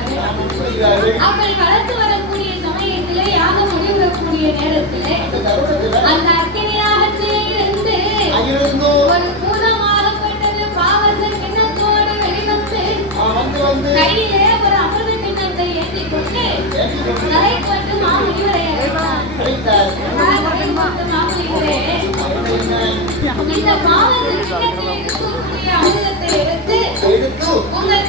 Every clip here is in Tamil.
அவர்கள் வளர்த்து வரக்கூடிய சமயத்திலே யாக முடிவுறக்கூடிய நேரத்திலே அந்த அக்கினி யாகத்திலே இருந்து ஒரு பூதமாகப்பட்டது பாவச கிண்ணத்தோடு வெளிவந்து கையிலே ஒரு அமிர்த கிண்ணத்தை ஏற்றி கொண்டு தலை கொண்டு மாமுனிவரே இந்த பாவச இருக்கக்கூடிய அமிர்தத்தை எடுத்து உங்கள்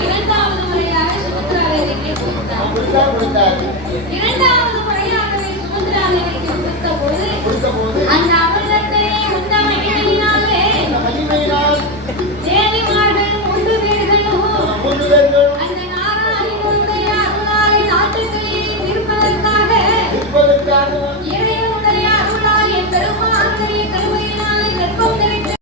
இரண்டாவது முறையாக சுமத்ராவை இறக்கி கொடுத்தார்